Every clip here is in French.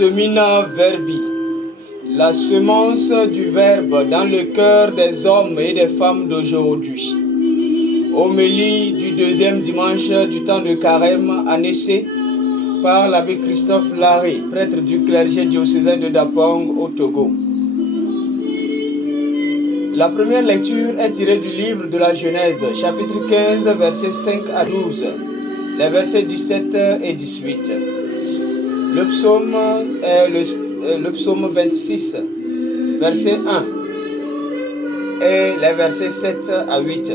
semina verbi, la semence du Verbe dans le cœur des hommes et des femmes d'aujourd'hui. Homélie du deuxième dimanche du temps de Carême, année C, par l'abbé Christophe Larré, prêtre du clergé diocésain de Dapong au Togo. La première lecture est tirée du livre de la Genèse, chapitre 15, versets 5 à 12, les versets 17 et 18. Le psaume est le psaume 26, verset 1 et les versets 7 à 8.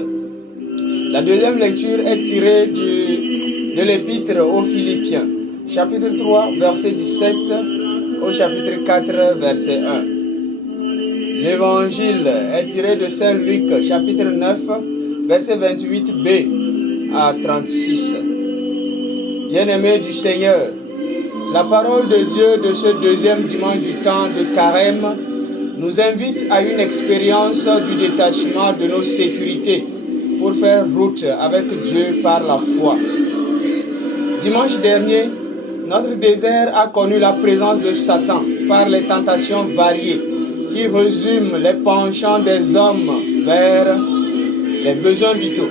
La deuxième lecture est tirée de l'épître aux Philippiens, chapitre 3, verset 17 au chapitre 4, verset 1. L'évangile est tiré de Saint Luc, chapitre 9, verset 28b à 36. Bien-aimés du Seigneur, la parole de Dieu de ce deuxième dimanche du temps de Carême nous invite à une expérience du détachement de nos sécurités pour faire route avec Dieu par la foi. Dimanche dernier, notre désert a connu la présence de Satan par les tentations variées qui résument les penchants des hommes vers les besoins vitaux,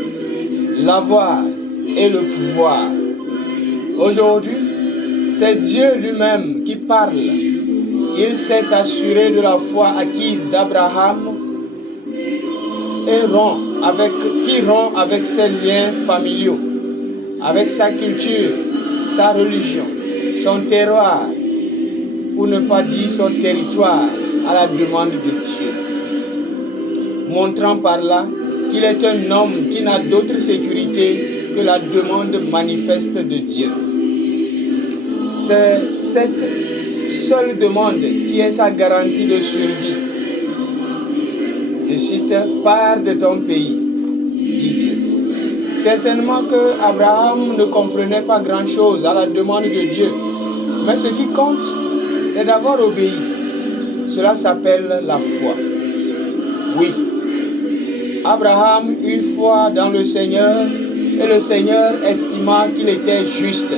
l'avoir et le pouvoir. Aujourd'hui, c'est Dieu lui-même qui parle. Il s'est assuré de la foi acquise d'Abraham et qui rompt avec ses liens familiaux, avec sa culture, sa religion, son terroir, pour ne pas dire son territoire, à la demande de Dieu, montrant par là qu'il est un homme qui n'a d'autre sécurité que la demande manifeste de Dieu. C'est cette seule demande qui est sa garantie de survie. Je cite, « Pars de ton pays », dit Dieu. Certainement que Abraham ne comprenait pas grand-chose à la demande de Dieu, mais ce qui compte, c'est d'avoir obéi. Cela s'appelle la foi. Oui, Abraham eut foi dans le Seigneur et le Seigneur estima qu'il était juste.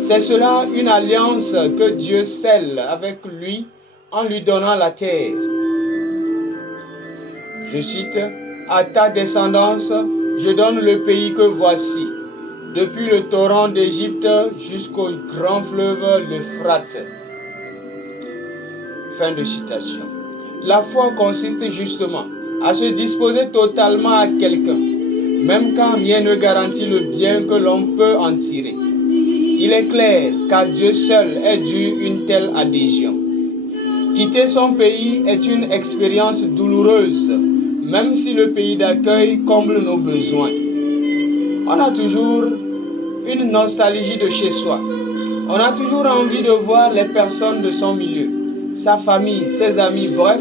C'est cela une alliance que Dieu scelle avec lui en lui donnant la terre. Je cite, « À ta descendance, je donne le pays que voici, depuis le torrent d'Égypte jusqu'au grand fleuve l'Euphrate. » Fin de citation. La foi consiste justement à se disposer totalement à quelqu'un, même quand rien ne garantit le bien que l'on peut en tirer. Il est clair qu'à Dieu seul est due une telle adhésion. Quitter son pays est une expérience douloureuse, même si le pays d'accueil comble nos besoins. On a toujours une nostalgie de chez soi. On a toujours envie de voir les personnes de son milieu, sa famille, ses amis, bref,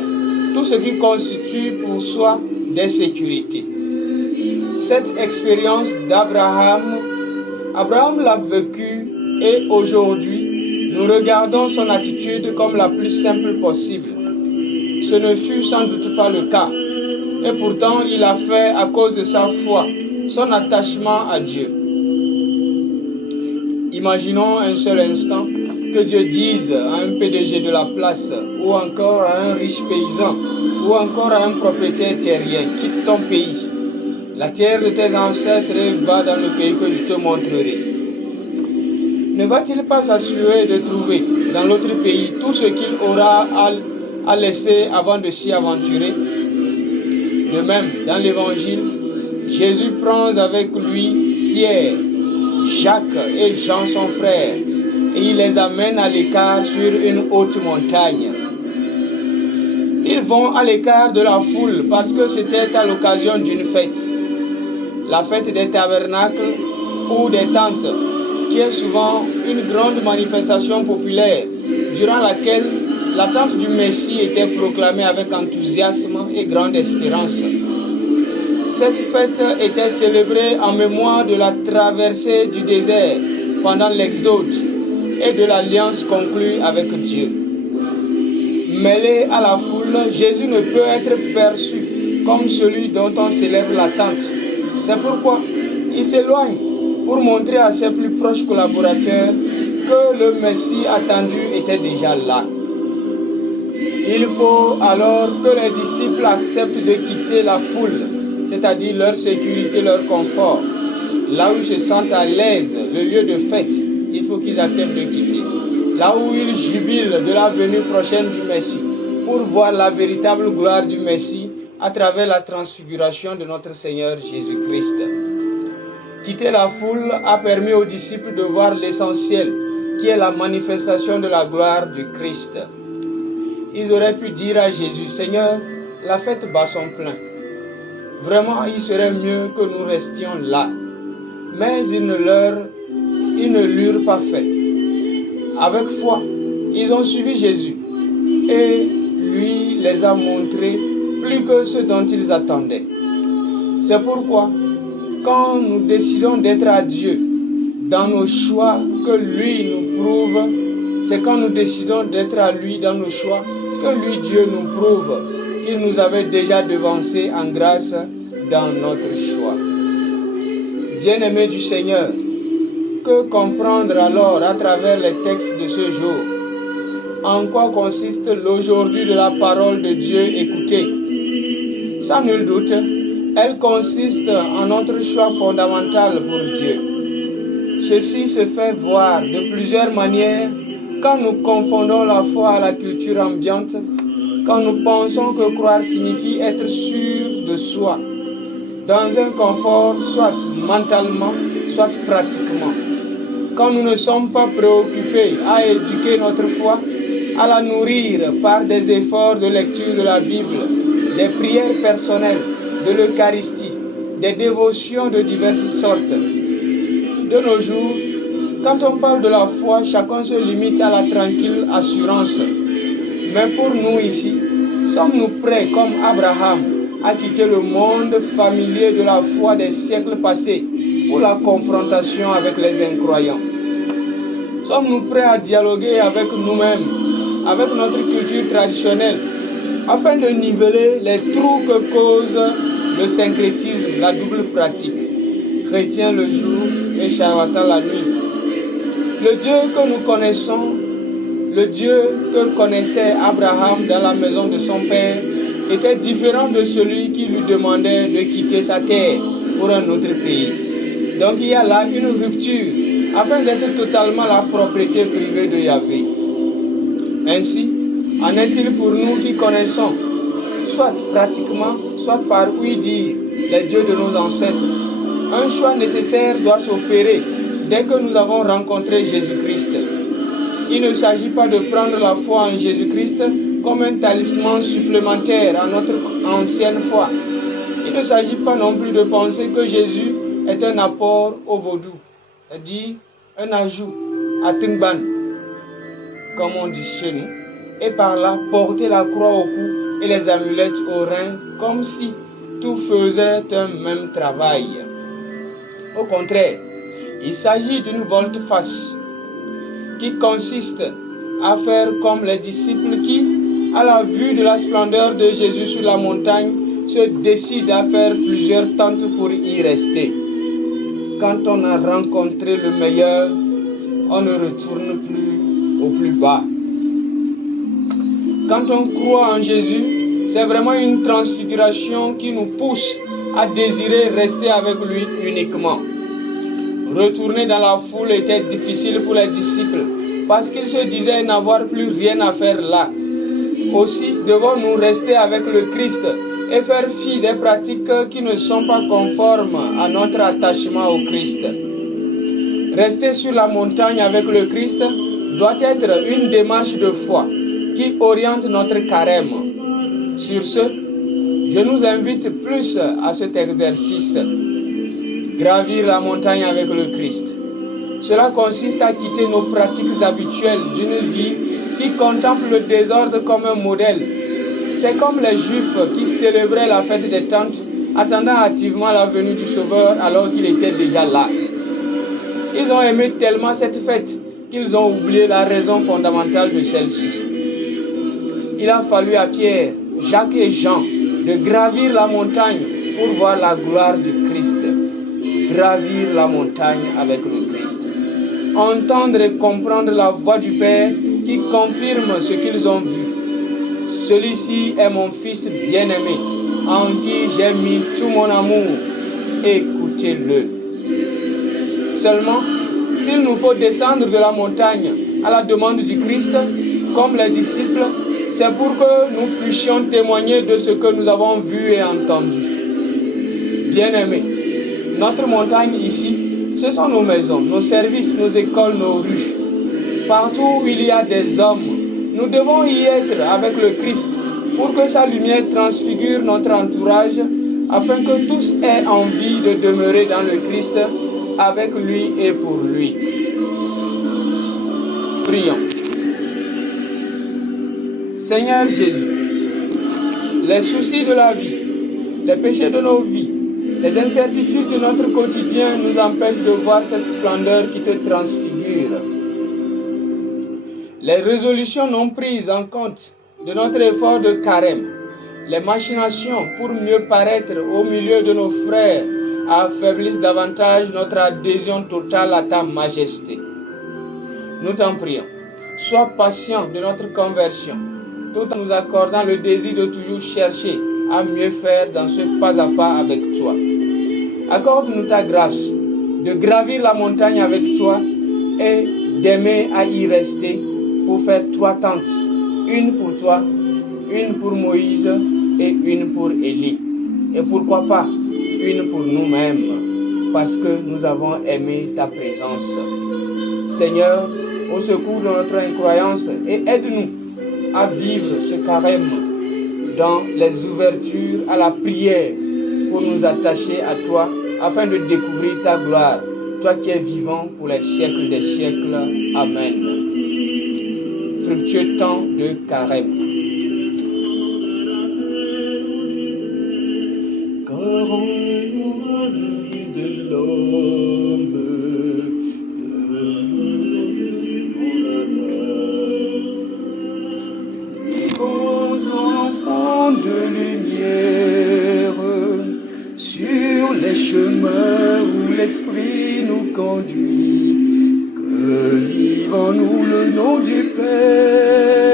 tout ce qui constitue pour soi des sécurités. Cette expérience d'Abraham, Abraham l'a vécue et aujourd'hui, nous regardons son attitude comme la plus simple possible. Ce ne fut sans doute pas le cas. Et pourtant, il a fait, à cause de sa foi, son attachement à Dieu. Imaginons un seul instant que Dieu dise à un PDG de la place, ou encore à un riche paysan, ou encore à un propriétaire terrien, quitte ton pays, la terre de tes ancêtres et va dans le pays que je te montrerai. Ne va-t-il pas s'assurer de trouver dans l'autre pays tout ce qu'il aura à laisser avant de s'y aventurer? De même, dans l'Évangile, Jésus prend avec lui Pierre, Jacques et Jean son frère, et il les amène à l'écart sur une haute montagne. Ils vont à l'écart de la foule parce que c'était à l'occasion d'une fête, la fête des tabernacles ou des tentes, qui est souvent une grande manifestation populaire durant laquelle l'attente du Messie était proclamée avec enthousiasme et grande espérance. Cette fête était célébrée en mémoire de la traversée du désert pendant l'Exode et de l'alliance conclue avec Dieu. Mêlé à la foule, Jésus ne peut être perçu comme celui dont on célèbre l'attente. C'est pourquoi il s'éloigne pour montrer à ses plus proches collaborateurs que le Messie attendu était déjà là. Il faut alors que les disciples acceptent de quitter la foule, c'est-à-dire leur sécurité, leur confort. Là où ils se sentent à l'aise, le lieu de fête, il faut qu'ils acceptent de quitter. Là où ils jubilent de la venue prochaine du Messie, pour voir la véritable gloire du Messie à travers la transfiguration de notre Seigneur Jésus-Christ. Quitter la foule a permis aux disciples de voir l'essentiel, qui est la manifestation de la gloire du Christ. Ils auraient pu dire à Jésus, Seigneur, la fête bat son plein. Vraiment, il serait mieux que nous restions là. Mais ils ne l'eurent pas fait. Avec foi, ils ont suivi Jésus et lui les a montré plus que ce dont ils attendaient. C'est pourquoi, quand nous décidons d'être à Dieu dans nos choix que lui nous prouve, c'est quand nous décidons d'être à lui dans nos choix que lui, Dieu, nous prouve qu'il nous avait déjà devancés en grâce dans notre choix. Bien-aimés du Seigneur, que comprendre alors à travers les textes de ce jour? En quoi consiste l'aujourd'hui de la parole de Dieu écoutée? Sans nul doute, elle consiste en notre choix fondamental pour Dieu. Ceci se fait voir de plusieurs manières quand nous confondons la foi à la culture ambiante, quand nous pensons que croire signifie être sûr de soi, dans un confort soit mentalement, soit pratiquement. Quand nous ne sommes pas préoccupés à éduquer notre foi, à la nourrir par des efforts de lecture de la Bible, des prières personnelles, de l'Eucharistie, des dévotions de diverses sortes. De nos jours, quand on parle de la foi, chacun se limite à la tranquille assurance. Mais pour nous ici, sommes-nous prêts, comme Abraham, à quitter le monde familier de la foi des siècles passés pour la confrontation avec les incroyants? Sommes-nous prêts à dialoguer avec nous-mêmes, avec notre culture traditionnelle, afin de niveler les trous que cause le syncrétisme, la double pratique, chrétien le jour et charlatan la nuit? Le Dieu que nous connaissons, le Dieu que connaissait Abraham dans la maison de son père, était différent de celui qui lui demandait de quitter sa terre pour un autre pays. Donc il y a là une rupture, afin d'être totalement la propriété privée de Yahvé. Ainsi, en est-il pour nous qui connaissons, soit pratiquement, soit par ouï dire, les dieux de nos ancêtres? Un choix nécessaire doit s'opérer dès que nous avons rencontré Jésus-Christ. Il ne s'agit pas de prendre la foi en Jésus-Christ comme un talisman supplémentaire à notre ancienne foi. Il ne s'agit pas non plus de penser que Jésus est un apport au vaudou, c'est-à-dire un ajout à Tingban, comme on dit chez nous, et par là porter la croix au cou et les amulettes aux reins, comme si tout faisait un même travail. Au contraire, il s'agit d'une volte-face qui consiste à faire comme les disciples qui, à la vue de la splendeur de Jésus sur la montagne, se décident à faire plusieurs tentes pour y rester. Quand on a rencontré le meilleur, on ne retourne plus au plus bas. Quand on croit en Jésus, c'est vraiment une transfiguration qui nous pousse à désirer rester avec lui uniquement. Retourner dans la foule était difficile pour les disciples parce qu'ils se disaient n'avoir plus rien à faire là. Aussi devons-nous rester avec le Christ et faire fi des pratiques qui ne sont pas conformes à notre attachement au Christ. Rester sur la montagne avec le Christ doit être une démarche de foi qui oriente notre carême. Sur ce, je nous invite plus à cet exercice. Gravir la montagne avec le Christ. Cela consiste à quitter nos pratiques habituelles d'une vie qui contemple le désordre comme un modèle. C'est comme les Juifs qui célébraient la fête des tentes, attendant activement la venue du Sauveur alors qu'il était déjà là. Ils ont aimé tellement cette fête qu'ils ont oublié la raison fondamentale de celle-ci. Il a fallu à Pierre, Jacques et Jean de gravir la montagne pour voir la gloire du Christ. Gravir la montagne avec le Christ. entendre et comprendre la voix du Père qui confirme ce qu'ils ont vu. Celui-ci est mon Fils bien-aimé, en qui j'ai mis tout mon amour. Écoutez-le. Seulement, s'il nous faut descendre de la montagne à la demande du Christ, comme les disciples, c'est pour que nous puissions témoigner de ce que nous avons vu et entendu. Bien-aimés, notre montagne ici, ce sont nos maisons, nos services, nos écoles, nos rues. Partout où il y a des hommes, nous devons y être avec le Christ pour que sa lumière transfigure notre entourage afin que tous aient envie de demeurer dans le Christ avec lui et pour lui. Prions. Seigneur Jésus, les soucis de la vie, les péchés de nos vies, les incertitudes de notre quotidien nous empêchent de voir cette splendeur qui te transfigure. Les résolutions non prises en compte de notre effort de carême, les machinations pour mieux paraître au milieu de nos frères affaiblissent davantage notre adhésion totale à ta majesté. Nous t'en prions, sois patient de notre conversion, tout en nous accordant le désir de toujours chercher à mieux faire dans ce pas à pas avec toi. Accorde-nous ta grâce de gravir la montagne avec toi et d'aimer à y rester pour faire 3 tentes, une pour toi, une pour Moïse et une pour Élie. Et pourquoi pas une pour nous-mêmes, parce que nous avons aimé ta présence. Seigneur, au secours de notre incroyance et aide-nous à vivre ce carême dans les ouvertures à la prière pour nous attacher à toi afin de découvrir ta gloire, toi qui es vivant pour les siècles des siècles. Amen. Fructueux temps de carême. De l'homme, enfants de lumière, sur les chemins où l'Esprit nous conduit, que vivons-nous le nom du Père.